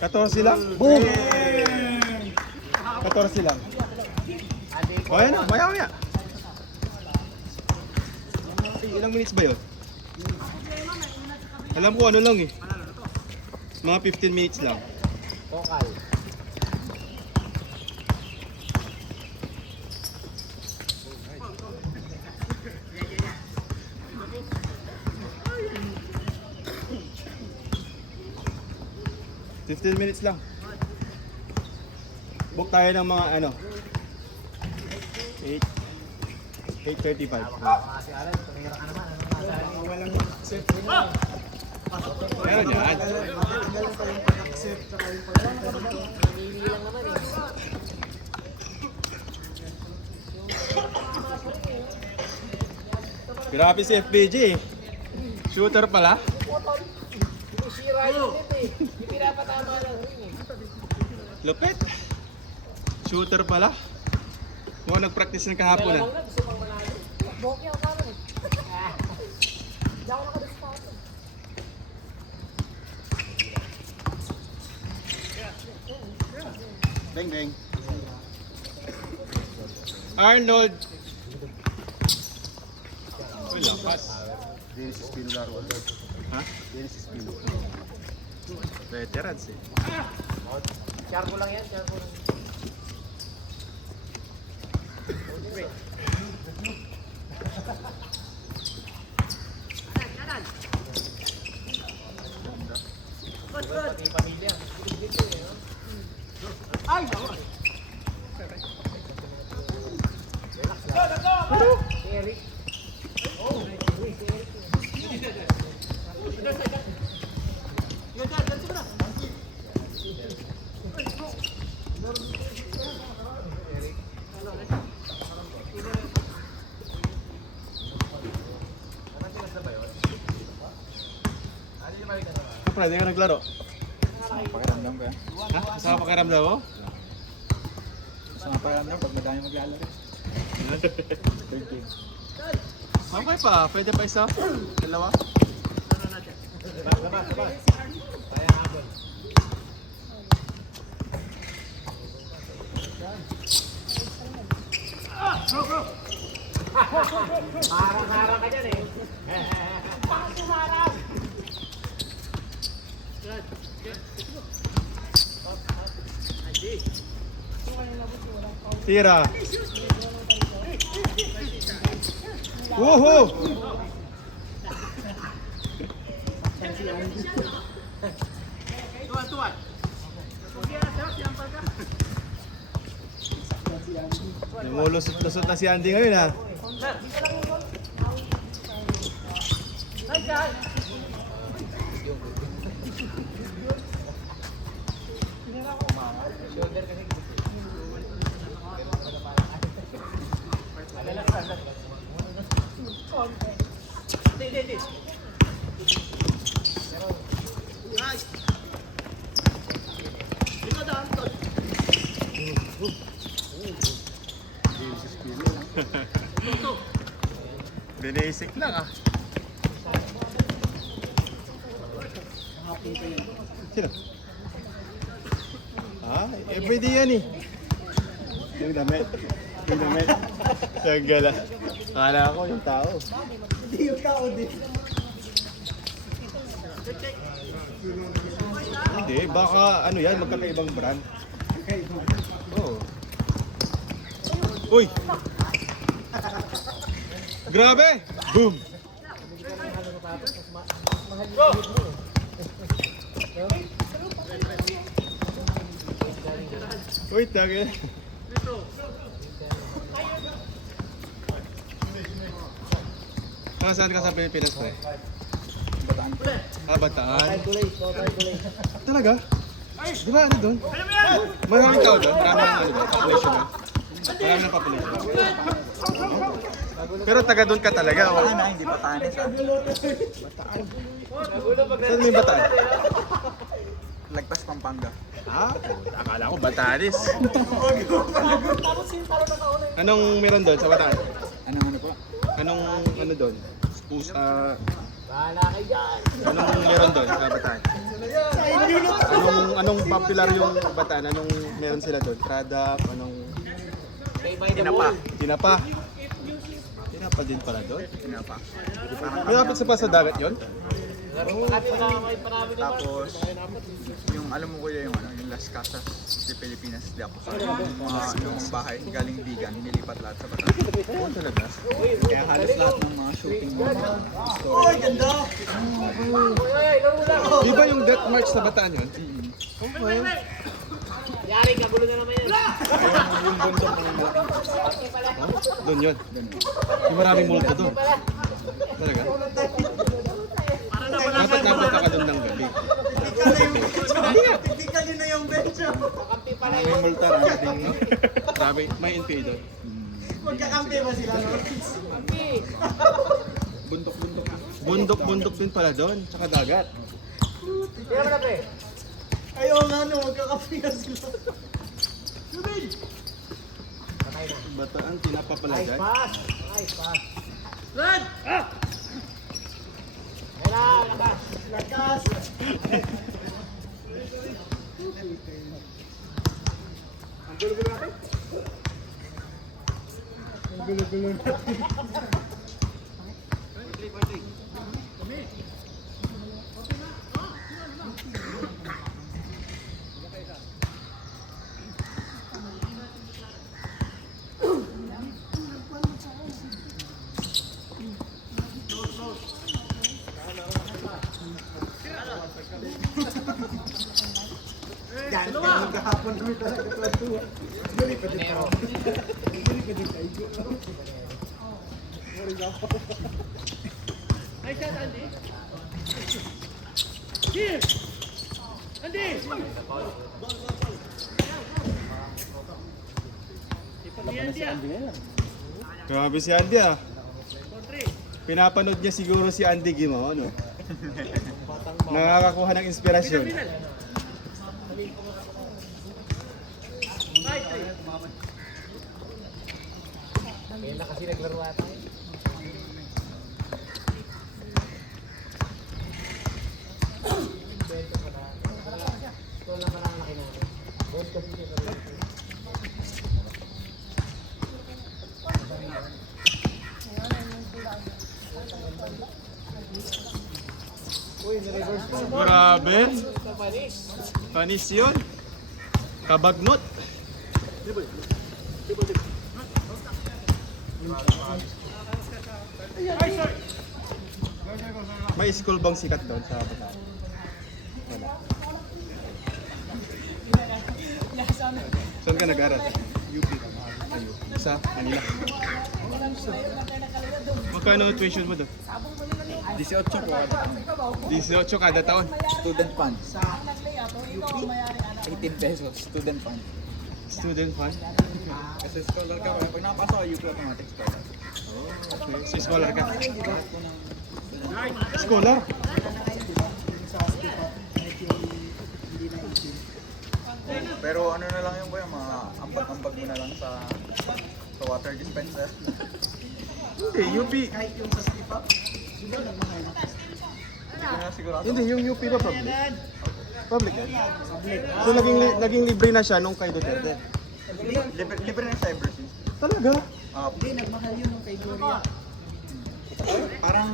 14 lang? Boom! 14 lang. O yan na, maya-maya. Ilang minutes ba yun? Alam ko ano lang eh. Mga 15 minutes lang. Vocal. $15 minutes lang. Book tayo ng mga ano 8:35. Meron yan. Grabe si FBG eh. Shooter pala. Sira yun dito eh. Hindi pinapatama lang rin eh. Lupit. Shooter pala. Mukhang nag-practice ng kahapon ah. Na, gusto pang manalo. Bok niya ako naman eh. Hindi ako nakadispato. Bang bang. Arnold. Wala, pass. Dennis Espino laro. Ha? Dennis Espino. Veterans eh. Charco lang yan, charco lang. Pati pamilya. Ay! Si Eric. Si Eric. Kapra, di ka naglaro? Pakiramdam ko yan. Ha? Masama pakiramdam mo? Sa pakiramdam pag madami maglalaro. Third game. Okay pa, pwede pa isa? Dalawa? Harang-harang ka dyan eh. Harang! Tira. Woohoo! Tuan. Numulusot-lusot na si Andy ngayon ha. Shoulder kasi. Hindi. Basic lang ah. Sino? Ah, pwede yan eh. Yung damit. Tagala. Akala ko yung tao. Hindi yung tao din. Hindi, baka ano yan, magkakaibang brand. Oo. Uy! Grabe! Boom! Uy, tagay. Saan ka sa Pilipinas, pre? Bataan. Bataan. Kulay. Talaga? Di ba ano doon? Maraming tao doon? Maraming ano doon? Population doon? Maraming na population. Pero taga doon ka talaga? O? Bataan na, hindi Batanes. Saan may Bataan? Lagpas Pampanga. Ah, akala ko Batanes. Anong meron doon sa Bataan? Ano po? Anong ano doon? Bahala kayo dyan. Anong meron doon sa Bataan? Anong popular yung Bataan? Anong meron sila doon? Kradap? Anong... Tinapa. Tinapa? Tinapa din pala doon? Tinapa. Malapit sa pa sa dagat yun? Tapos, yung alam mo kuya yung ano, yung Las Casas de Pilipinas de Aposol. Yung bahay galing Bigan, nilipat lahat sa Bataan. Oo talaga. Kaya halos lahat ng mga shooting mo. Di ba yung death march sa Bataan yun? Yari, kagulo na naman yan. Yung bundok ng malaking Doon yun. Yung maraming multo doon. Talaga? Dapat napunta ka doon ng gabi. Kampi pala may yun. multa na ding no? Grabe, may NPA doon. Kampi. Bundok-bundok. Bundok-bundok din pala doon, tsaka dagat. Kaya mo na, pre. Bataan, tinapa pala Nice dyan. pass. Nice pass. Run! Ayun na, lakas. Grabe si Andy ah. Pinapanood niya siguro si Andy Gimo, ano? Nakakakuha ng inspirasyon. Kaya na kasi naglaro ata. Ito na parang laki na. Boss kasi siya naglaro. Grabe. Panis. Panis yun. Kabagnot. May school bang sikat doon sa Bataan? Wala. Saan ka nag-aral? UP. Sa Manila. Magkano ang tuition mo doon? 18 po. 18 kada taon. Student fund. 18 pesos. Student fund. Student fund. Kasi scholar ka, pag nakapasok ka, UP automatic scholar. Okay. Si scholar ka. Scholar? Pero ano na lang yung kuya, mga ambag-ambag mo na lang sa water dispenser. Hindi, UP. Hindi ko na sigurado. Hindi, yung UP ba public? Public yan? So naging libre na siya nung kay Duterte. Libre na cyber since. Talaga? Hindi, nagmahal yun nung kay Gloria. Parang,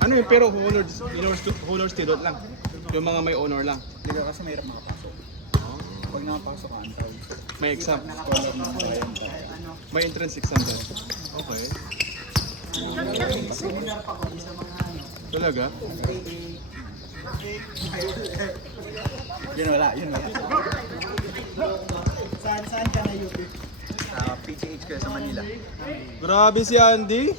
Ano yun, pero honor student lang. Yung mga may honor lang. hindi ka kasi mahirap makapasok. Pag nakapasok ka, antay. May exam. Scholar na client ka. May entrance exam din. Okay. Talaga? Yun wala, yun wala. Saan ka na UP? Sa PGH kayo sa Manila. Grabe si Andy.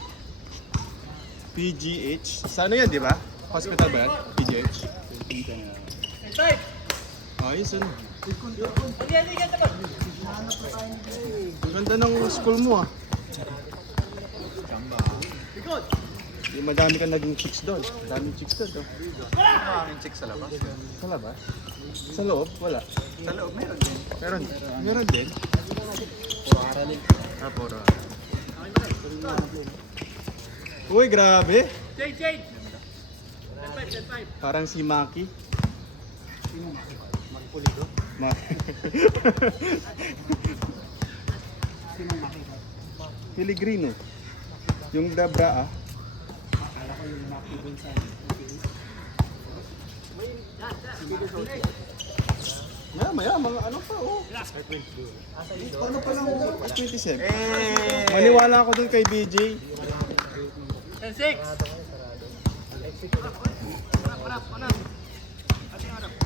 PGH. Sa ano yan, di ba? Hospital ba yan? PGH? Ayos ano. Ang ganda ng school mo ah. Yung madami kang naging chicks doon. Daming chicks doon. Oh. Maraming chicks sa labas. Sa labas? Sa loob? Wala. Sa loob, meron din. Meron. Meron din. Puro aralin. Ah, puro. Uy, grabe. Change. Parang si Maki. Magpulido? Sinong makita? Pellegrino. Yung Dabra ah. Akala ko yung Maki dun sa Maya, mga ano pa oh. Ano pa lang 27. Maniwala ako dun kay BJ.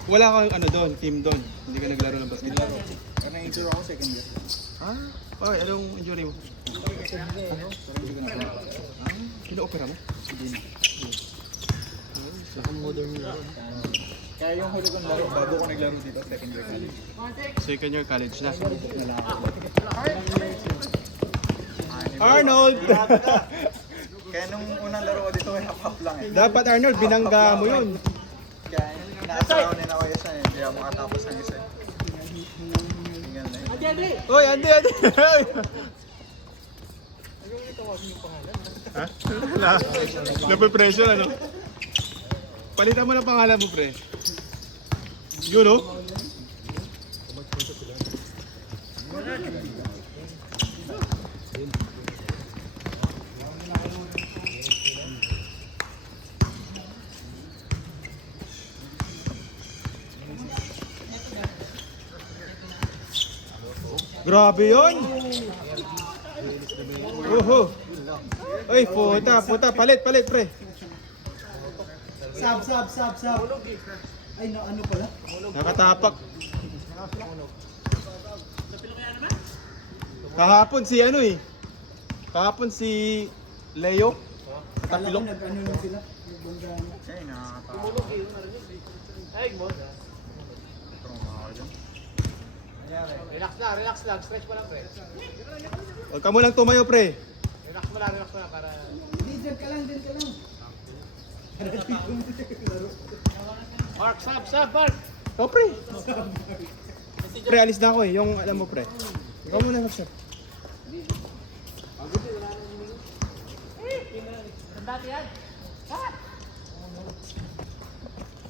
Wala kang ano doon, team doon. Hindi ka naglaro ng basketball. Parang na-injure ako second year. Ah, okay, anong injury mo? Pina-opera mo? Kaya yung huli kong laro, bago ko naglaro dito, second year college. Second year college na. Anime. Arnold! Kaya nung unang laro ko dito, may half lang eh. Dapat Arnold, binangga mo yun. Kaya inaasaw din ako isa eh, hindi ako makatapos ng isa. Tingnan na yun. Uy, Andy! Ha? Nape-pressure ano? Palitan mo ng pangalan mo, pre. Yun, oh. Grabe yun! Oho! Uy, puta, palit, pre. Sab. Ay, no, ano pala? Nakatapak. Kahapon si ano eh. Kahapon si Leo. Akala ko nag-ano lang sila. Nagbangga na. Ay, nakakatawa. Trauma ako dyan. Relax lang, stretch mo lang, pre. Huwag ka mo lang tumayo, pre. Relax mo lang para... Hindi, dyan ka lang. Mark, sub, Mark! Oh, pre. Pre, alis na ako eh. Yung alam mo, pre. Ikaw muna mag-shot. Dati yan.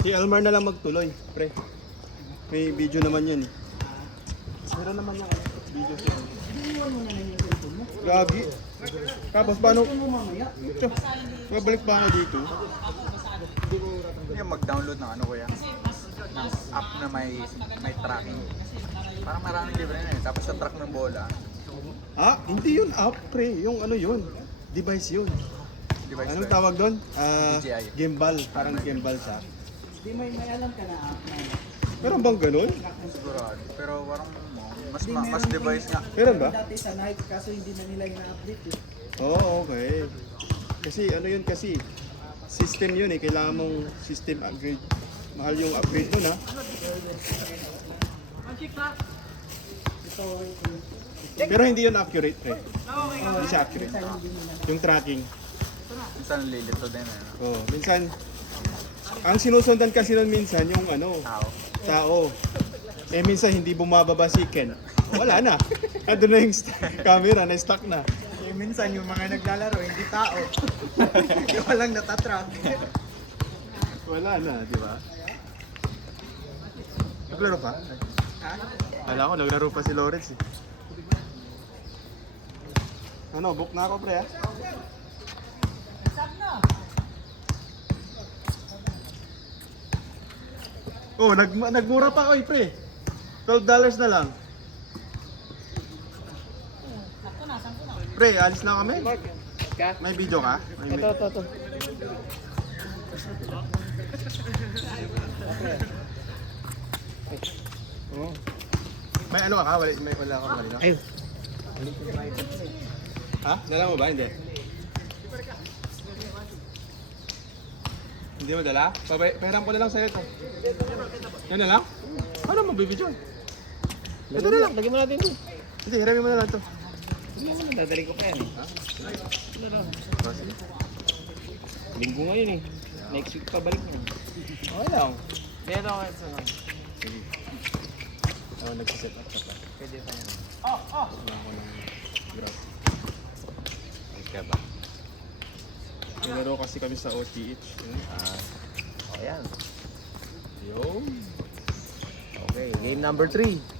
Si Elmar na lang magtuloy, pre. May video naman yan eh. Meron naman yung video siya. Iwan mo na lang yung cellphone mo. Gagi. Tapos paano? Iwan mo mamaya. Tiyo, babalik pa ako dito. Hindi yung mag-download ng ano kuya, ng app na may tracking. Parang maraming libre na eh. Tapos sa track ng bola, Ah, hindi yun app, pre. Yung ano yun. Device yun. device Anong ba yun? tawag doon? DJI. Gimbal. Parang gimbal siya. Di may alam ka na app na. Meron bang ganun? Sigurado. Pero parang mas device nga. Meron ba? Dati sa Nike, kaso hindi na nila ina-update eh. Oo, okay. Kasi ano yun kasi, system yun eh. Kailangan mong system upgrade. Mahal yung upgrade nun ha. Pero hindi yun accurate pre. Hindi siya accurate. Yung tracking. Minsan lilito din eh. Oh, minsan, ang sinusundan kasi nun minsan yung ano, Tao. tao. Eh minsan hindi bumababa si Ken. Wala na. Ando na yung camera, na-stuck na. Eh, minsan yung mga naglalaro, hindi tao. yung walang natatrack. Wala na, di ba? Naglaro pa? Wala ko, naglaro pa si Lawrence eh. Ano, book na ako pre ha? Oh, nagmura pa oy pre. $12 na lang. Pre, alis na kami. May video ka? May Ito. Oh. May ano ka? Wala ka kanina? Ayun. Ha? Dala mo ba? Hindi. Hindi mo dala? Pahiram ko na lang sa'yo ito. Yan na lang? Ano mo, baby John? Ito na lang. Lagyan mo natin ito. Hindi, hiramin mo na lang ito. Hindi mo na, dadaling ko pa yan. Kasi, Linggo ngayon eh. Next week pa balik na. okay lang. Meron ako sa Sige. Ako nagsiset up ka pa. Pwede pa yan. Wala ko ng grass. Ika ba? Nilaro kasi kami sa OTH. Ayan. Yo. Okay, game number 3.